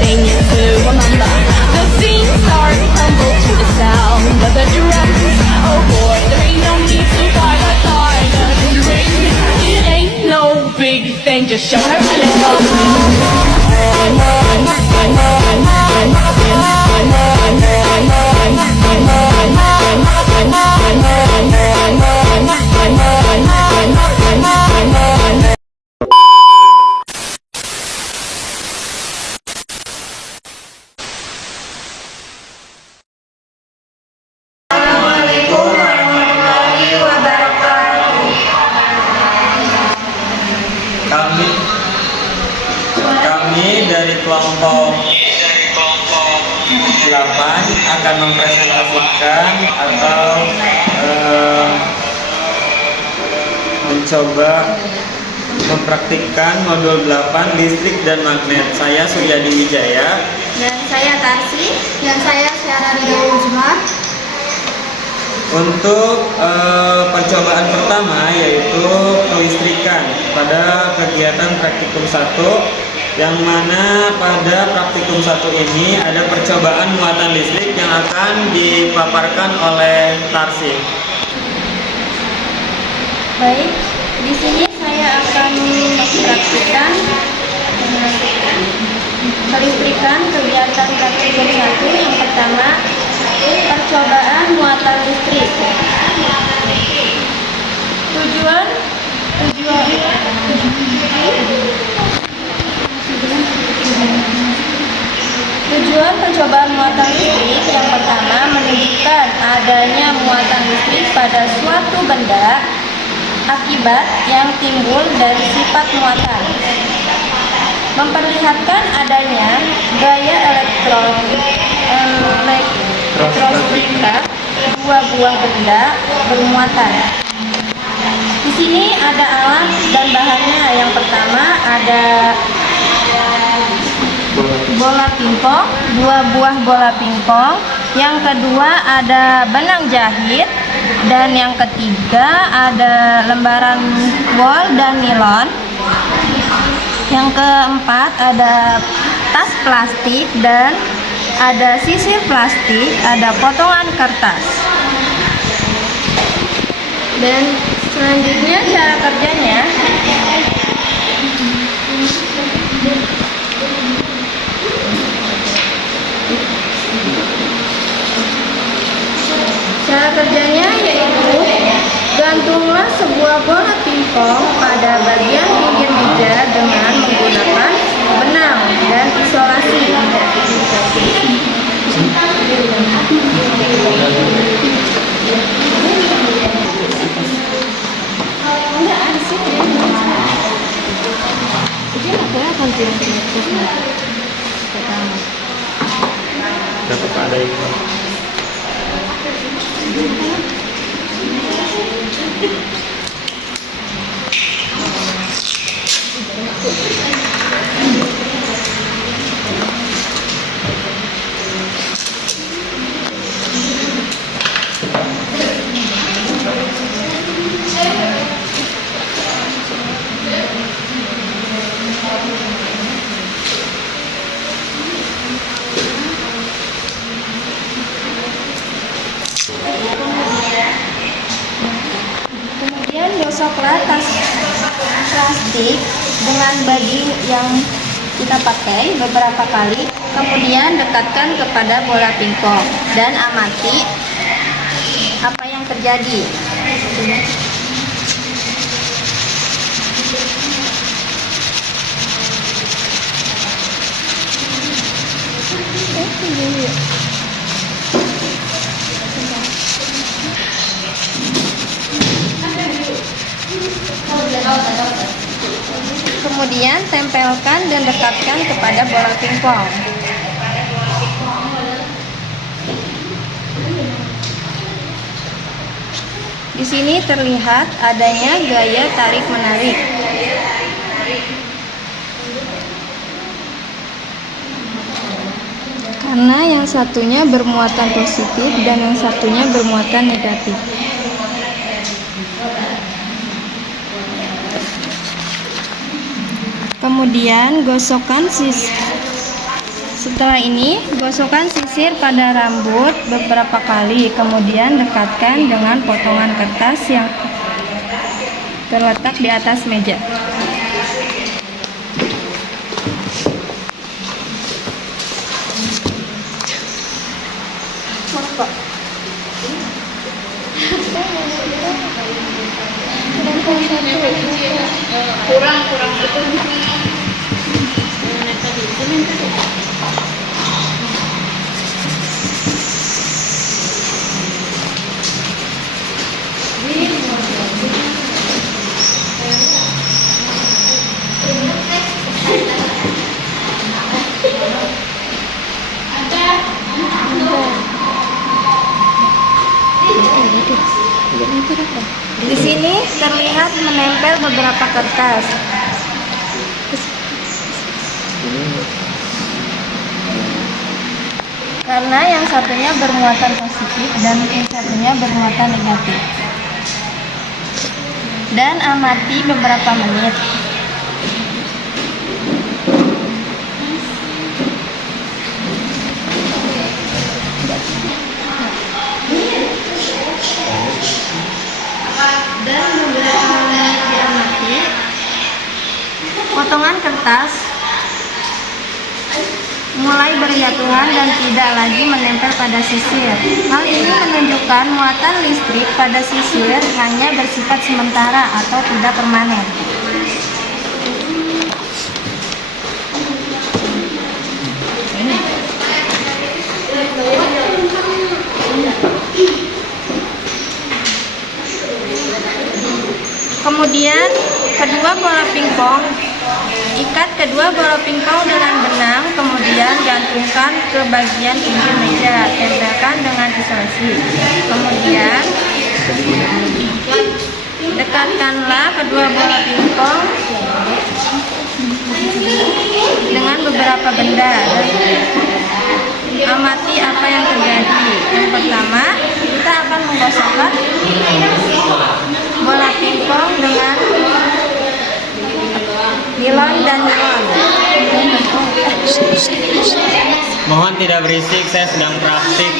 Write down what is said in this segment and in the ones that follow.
they need to remember. The scene starts to tumble to the sound of the drums. Oh boy, there ain't no need to fight a tiger in the ring. It ain't no big thing, just show her a little. Assalamualaikum warahmatullahi wabarakatuh. Kami dari kelompok 8 akan mempresentasikan atau mencoba mempraktikkan modul 8 listrik dan magnet. Saya Suryadi Wijaya. Dan saya Tarsi. Dan saya Syara Ridho Uzma. Untuk percobaan pertama yaitu kelistrikan pada kegiatan praktikum 1, yang mana pada praktikum 1 ini ada percobaan muatan listrik yang akan dipaparkan oleh Tarsi. Baik, di sini saya akan mempraktikkan kelistrikan kegiatan praktikum 1 yang pertama, percobaan muatan listrik. Tujuan percobaan muatan listrik yang pertama menunjukkan adanya muatan listrik pada suatu benda akibat yang timbul dari sifat muatan. Memperlihatkan adanya gaya elektrostika dua buah benda bermuatan. Di sini ada alat dan bahannya. Yang pertama ada bola pingpong, 2 buah bola pingpong. Yang kedua ada benang jahit, dan yang ketiga ada lembaran wol dan nilon. Yang keempat ada tas plastik dan ada sisir plastik, ada potongan kertas. Dan selanjutnya cara kerjanya. Cara kerjanya yaitu gantunglah sebuah bola pingpong pada bagian pinggir meja dengan menggunakan benang dan isolasi. Dapat ada itu. Kemudian gosoklah tas plastik dengan baju yang kita pakai beberapa kali. Kemudian dekatkan kepada bola pingpong dan amati apa yang terjadi. Kemudian tempelkan dan dekatkan kepada bola pingpong. Di sini terlihat adanya gaya tarik-menarik. Karena yang satunya bermuatan positif dan yang satunya bermuatan negatif. Kemudian gosokkan Setelah ini, gosokkan sisir pada rambut beberapa kali, kemudian dekatkan dengan potongan kertas yang terletak di atas meja. Di sini terlihat menempel beberapa kertas. Karena yang satunya bermuatan positif dan yang satunya bermuatan negatif. Dan amati beberapa menit. Dan beberapa menit diamati, potongan kertas mulai berjatuhan dan tidak lagi menempel pada sisir. Hal ini menunjukkan muatan listrik pada sisir hanya bersifat sementara atau tidak permanen. Kemudian, ikat kedua bola pingpong dengan benang, kemudian gantungkan ke bagian pinggir meja, tempelkan dengan isolasi. Kemudian, dekatkanlah kedua bola pingpong dengan beberapa benda dan amati apa yang terjadi. Yang pertama, kita akan menggosokkan bola pingpong dengan nilon dan nilon. Mohon tidak berisik, saya sedang praktik.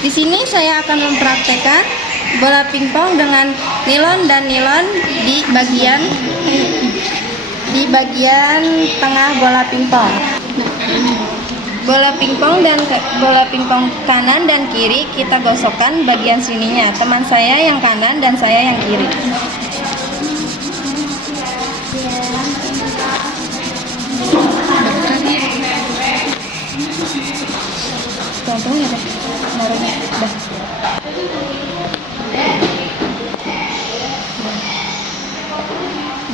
Di sini saya akan mempraktekkan bola pingpong dengan nilon dan nilon di bagian tengah bola pingpong. Bola pingpong kanan dan kiri kita gosokkan bagian sininya. Teman saya yang kanan dan saya yang kiri. Contohnya deh, naruhnya. Dah.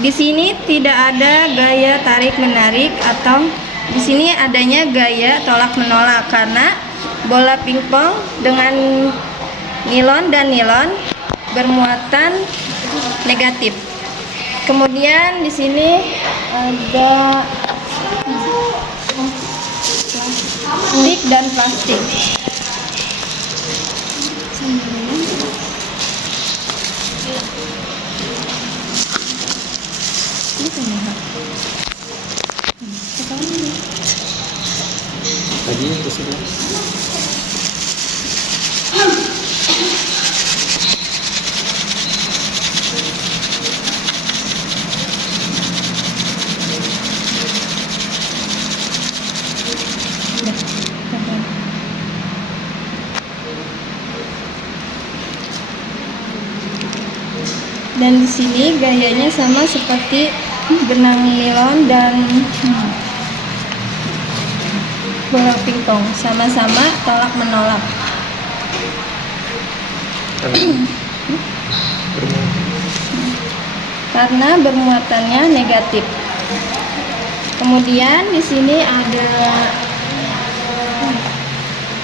Di sini tidak ada gaya tarik menarik atau di sini adanya gaya tolak menolak karena bola pingpong dengan nilon dan nilon bermuatan negatif. Kemudian di sini ada plastik dan plastik. Dan di sini gayanya sama seperti benang nilon dan bola pingpong, sama-sama tolak menolak. Karena bermuatannya negatif. Kemudian di sini ada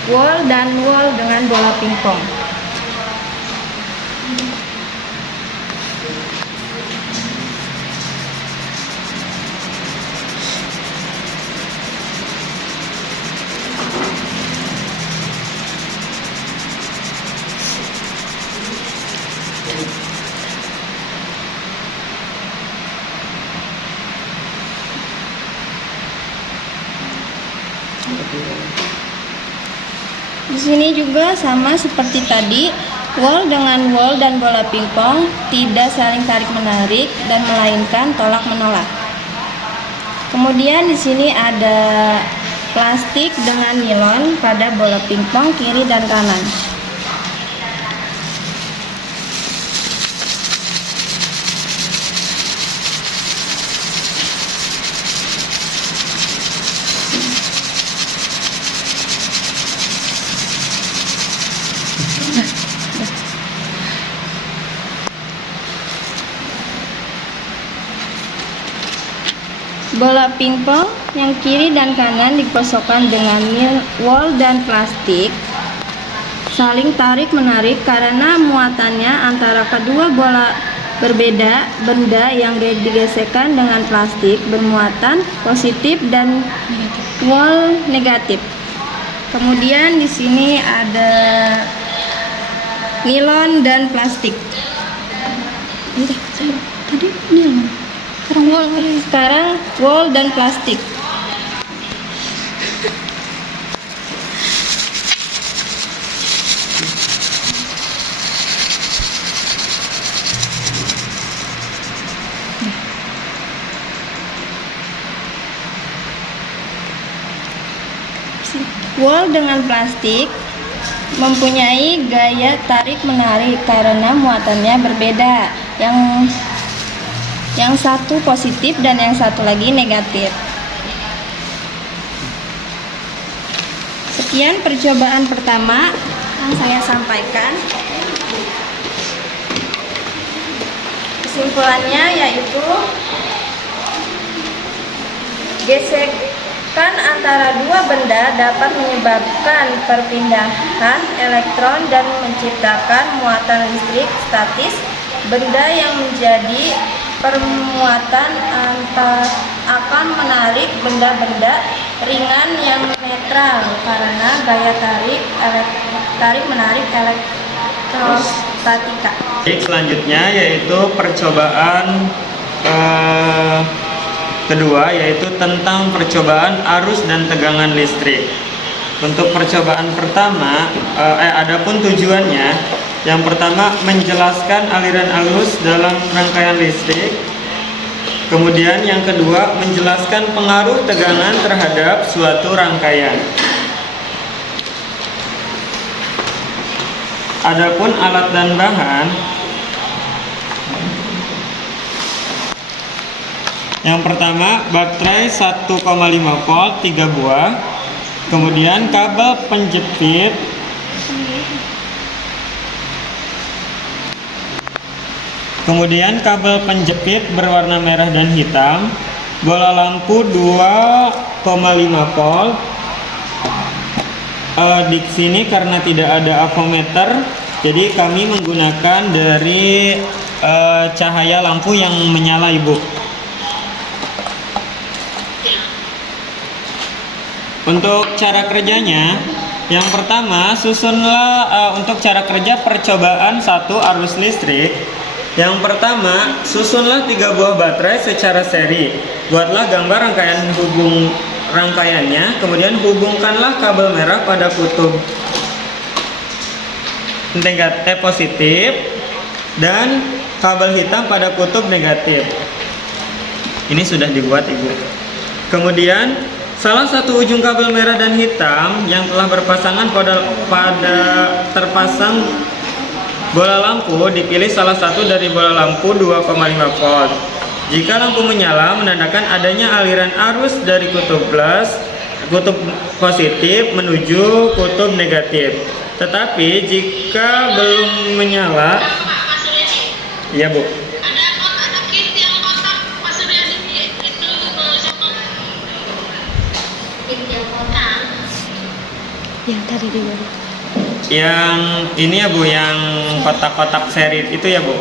wol dan wol dengan bola pingpong. Di sini juga sama seperti tadi, wall dengan wall dan bola pingpong tidak saling tarik-menarik dan melainkan tolak-menolak. Kemudian di sini ada plastik dengan nilon pada bola pingpong kiri dan kanan. Bola pingpong yang kiri dan kanan digosokkan dengan wall dan plastik saling tarik-menarik karena muatannya antara kedua bola berbeda. Benda yang digesekkan dengan plastik bermuatan positif dan wall negatif. Kemudian di sini ada nilon dan plastik. Tadi nilon. Sekarang wall dan plastik. Wall dengan plastik mempunyai gaya tarik-menarik karena muatannya berbeda. Yang satu positif dan yang satu lagi negatif. Sekian percobaan pertama yang saya sampaikan. Kesimpulannya yaitu gesekan antara dua benda dapat menyebabkan perpindahan elektron dan menciptakan muatan listrik statis. Benda yang menjadi permuatan akan menarik benda-benda ringan yang netral karena gaya tarik menarik elektrostatika. Selanjutnya yaitu percobaan kedua, yaitu tentang percobaan arus dan tegangan listrik. Untuk percobaan pertama, adapun tujuannya, yang pertama menjelaskan aliran arus dalam rangkaian listrik. Kemudian yang kedua menjelaskan pengaruh tegangan terhadap suatu rangkaian. Adapun alat dan bahan, yang pertama baterai 1,5 volt 3 buah, kemudian kabel penjepit, berwarna merah dan hitam, bola lampu 2,5 volt. Di sini karena tidak ada avometer, jadi kami menggunakan dari cahaya lampu yang menyala, Ibu. Untuk cara kerjanya, yang pertama susunlah untuk cara kerja percobaan 1 arus listrik. Yang pertama, susunlah 3 buah baterai secara seri. Buatlah gambar rangkaiannya, kemudian hubungkanlah kabel merah pada kutub positif dan kabel hitam pada kutub negatif. Ini sudah dibuat, Ibu. Kemudian salah satu ujung kabel merah dan hitam yang telah berpasangan terpasang bola lampu dipilih salah satu dari bola lampu 2,5 volt. Jika lampu menyala menandakan adanya aliran arus dari kutub positif menuju kutub negatif. Tetapi jika belum menyala, iya Bu. Yang tadi dibuat. Yang ini ya Bu, yang kotak-kotak seri itu ya Bu.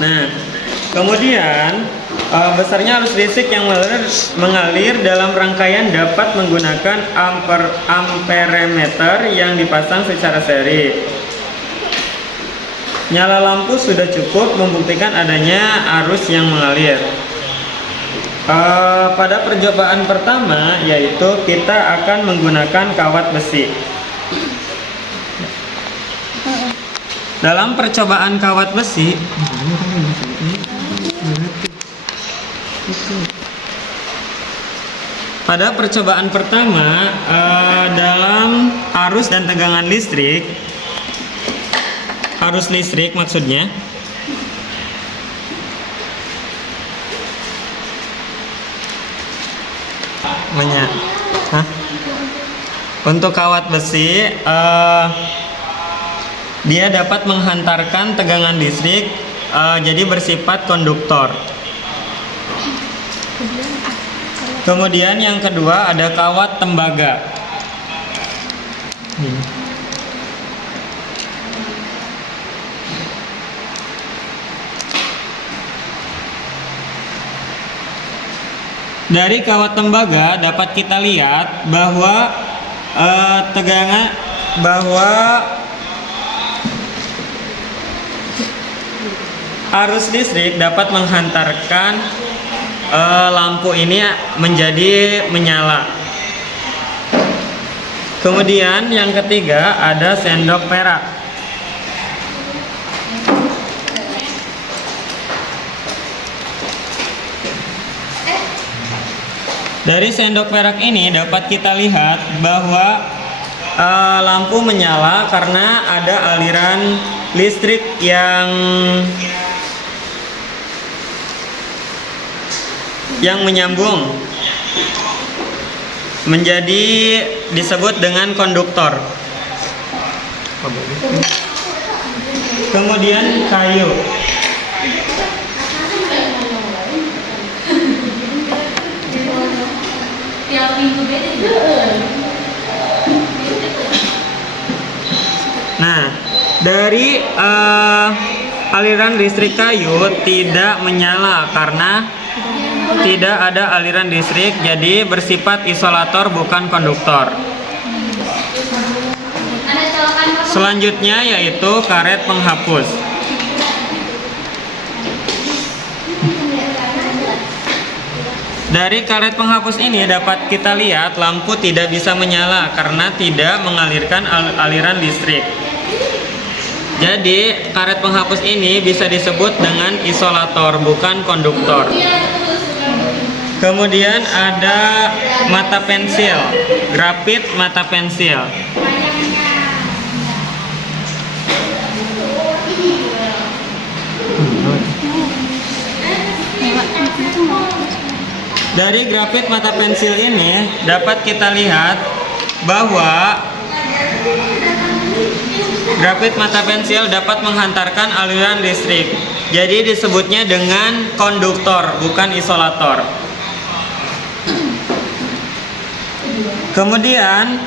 Nah, kemudian besarnya arus listrik yang mengalir dalam rangkaian dapat menggunakan amperemeter yang dipasang secara seri. Nyala lampu sudah cukup membuktikan adanya arus yang mengalir. Pada percobaan pertama yaitu kita akan menggunakan kawat besi. Dalam percobaan kawat besi, pada percobaan pertama dalam arus dan tegangan listrik, arus listrik maksudnya, untuk kawat besi dia dapat menghantarkan tegangan listrik, jadi bersifat konduktor. Kemudian yang kedua ada kawat tembaga. Dari kawat tembaga dapat kita lihat bahwa arus listrik dapat menghantarkan lampu ini menjadi menyala. Kemudian yang ketiga ada sendok perak. Dari sendok perak ini dapat kita lihat bahwa lampu menyala karena ada aliran listrik yang menyambung, menjadi disebut dengan konduktor. Kemudian kayu. Nah, dari aliran listrik kayu tidak menyala karena tidak ada aliran listrik, jadi bersifat isolator bukan konduktor. Selanjutnya yaitu karet penghapus. Dari karet penghapus ini dapat kita lihat lampu tidak bisa menyala karena tidak mengalirkan aliran listrik. Jadi karet penghapus ini bisa disebut dengan isolator bukan konduktor. Kemudian ada mata pensil, grafit mata pensil. Dari grafit mata pensil ini dapat kita lihat bahwa grafit mata pensil dapat menghantarkan aliran listrik. Jadi disebutnya dengan konduktor bukan isolator. Kemudian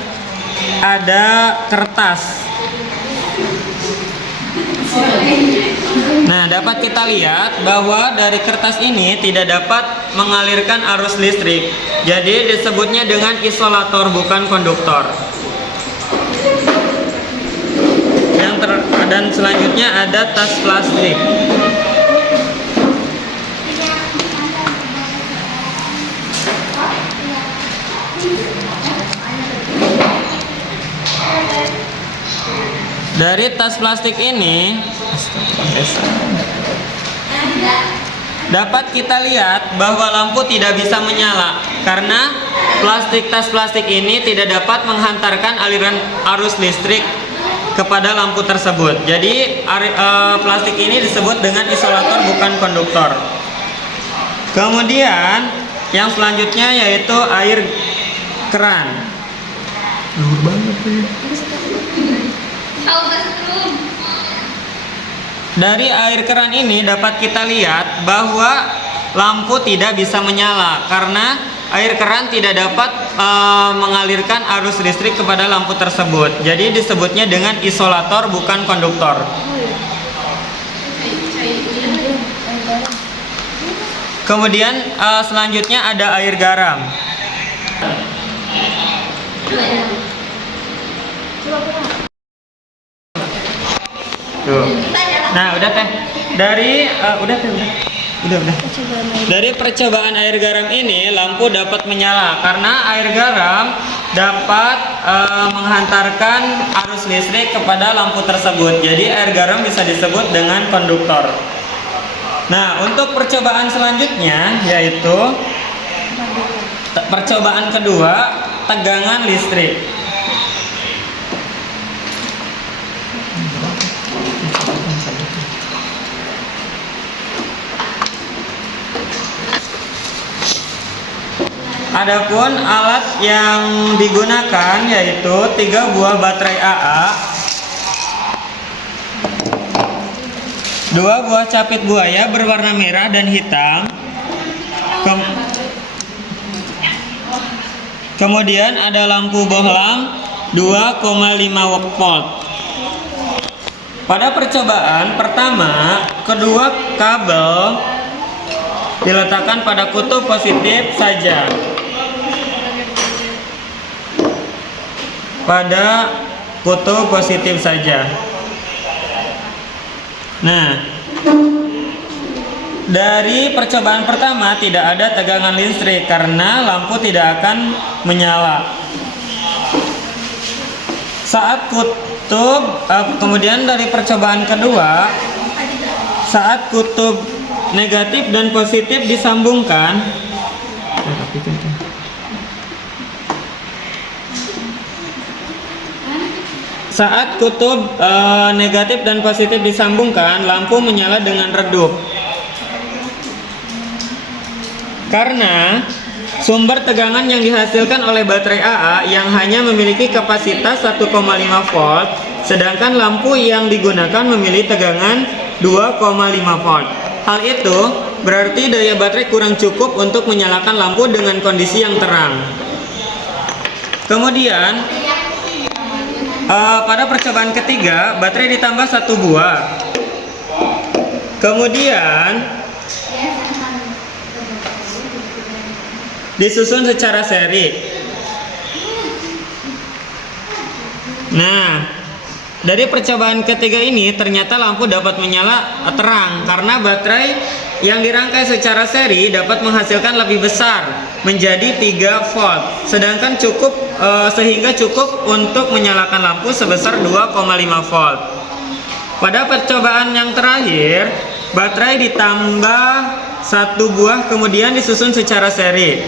ada kertas. Nah, dapat kita lihat bahwa dari kertas ini tidak dapat mengalirkan arus listrik. Jadi disebutnya dengan isolator bukan konduktor. Dan selanjutnya ada tas plastik. Dari tas plastik ini dapat kita lihat bahwa lampu tidak bisa menyala karena tas plastik ini tidak dapat menghantarkan aliran arus listrik kepada lampu tersebut. Jadi plastik ini disebut dengan isolator bukan konduktor. Kemudian yang selanjutnya yaitu air keran. Luar banget ya. Dari air keran ini dapat kita lihat bahwa lampu tidak bisa menyala karena air keran tidak dapat mengalirkan arus listrik kepada lampu tersebut. Jadi disebutnya dengan isolator bukan konduktor. Kemudian selanjutnya ada air garam. Tuh. Nah, udah teh. Dari udah teh. Udah. Dari percobaan air garam ini, lampu dapat menyala karena air garam dapat menghantarkan arus listrik kepada lampu tersebut. Jadi air garam bisa disebut dengan konduktor. Nah, untuk percobaan selanjutnya yaitu percobaan kedua, tegangan listrik. Adapun alat yang digunakan yaitu 3 buah baterai AA, 2 buah capit buaya berwarna merah dan hitam, kemudian ada lampu bohlam 2,5 volt. Pada percobaan pertama, kedua kabel diletakkan pada kutub positif saja. Pada kutub positif saja. Nah, dari percobaan pertama tidak ada tegangan listrik karena lampu tidak akan menyala. Saat kutub kemudian dari percobaan kedua, saat kutub negatif dan positif disambungkan, saat kutub negatif dan positif disambungkan, lampu menyala dengan redup. Karena sumber tegangan yang dihasilkan oleh baterai AA yang hanya memiliki kapasitas 1,5 volt, sedangkan lampu yang digunakan memiliki tegangan 2,5 volt. Hal itu berarti daya baterai kurang cukup untuk menyalakan lampu dengan kondisi yang terang. Kemudian pada percobaan ketiga, baterai ditambah 1 buah. Kemudian disusun secara seri. Nah, dari percobaan ketiga ini ternyata lampu dapat menyala terang karena baterai yang dirangkai secara seri dapat menghasilkan lebih besar menjadi 3 volt, sedangkan sehingga cukup untuk menyalakan lampu sebesar 2,5 volt. Pada percobaan yang terakhir, baterai ditambah 1 buah kemudian disusun secara seri.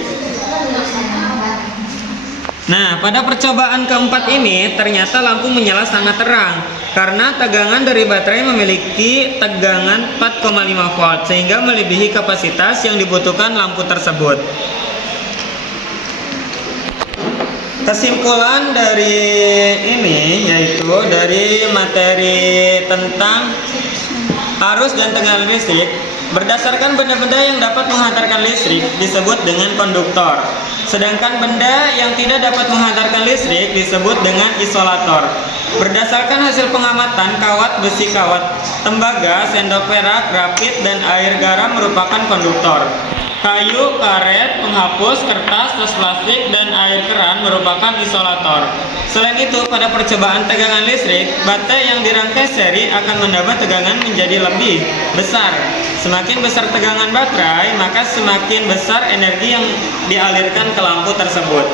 Nah, pada percobaan keempat ini ternyata lampu menyala sangat terang karena tegangan dari baterai memiliki tegangan 4,5 volt sehingga melebihi kapasitas yang dibutuhkan lampu tersebut. Kesimpulan dari ini yaitu dari materi tentang arus dan tegangan listrik, berdasarkan benda-benda yang dapat menghantarkan listrik disebut dengan konduktor, sedangkan benda yang tidak dapat menghantarkan listrik disebut dengan isolator. Berdasarkan hasil pengamatan, kawat besi, kawat tembaga, sendok perak, grafit, dan air garam merupakan konduktor. Kayu, karet, penghapus, kertas, tas plastik, dan air keran merupakan isolator. Selain itu, pada percobaan tegangan listrik, baterai yang dirangkai seri akan mendapat tegangan menjadi lebih besar. Semakin besar tegangan baterai, maka semakin besar energi yang dialirkan ke lampu tersebut.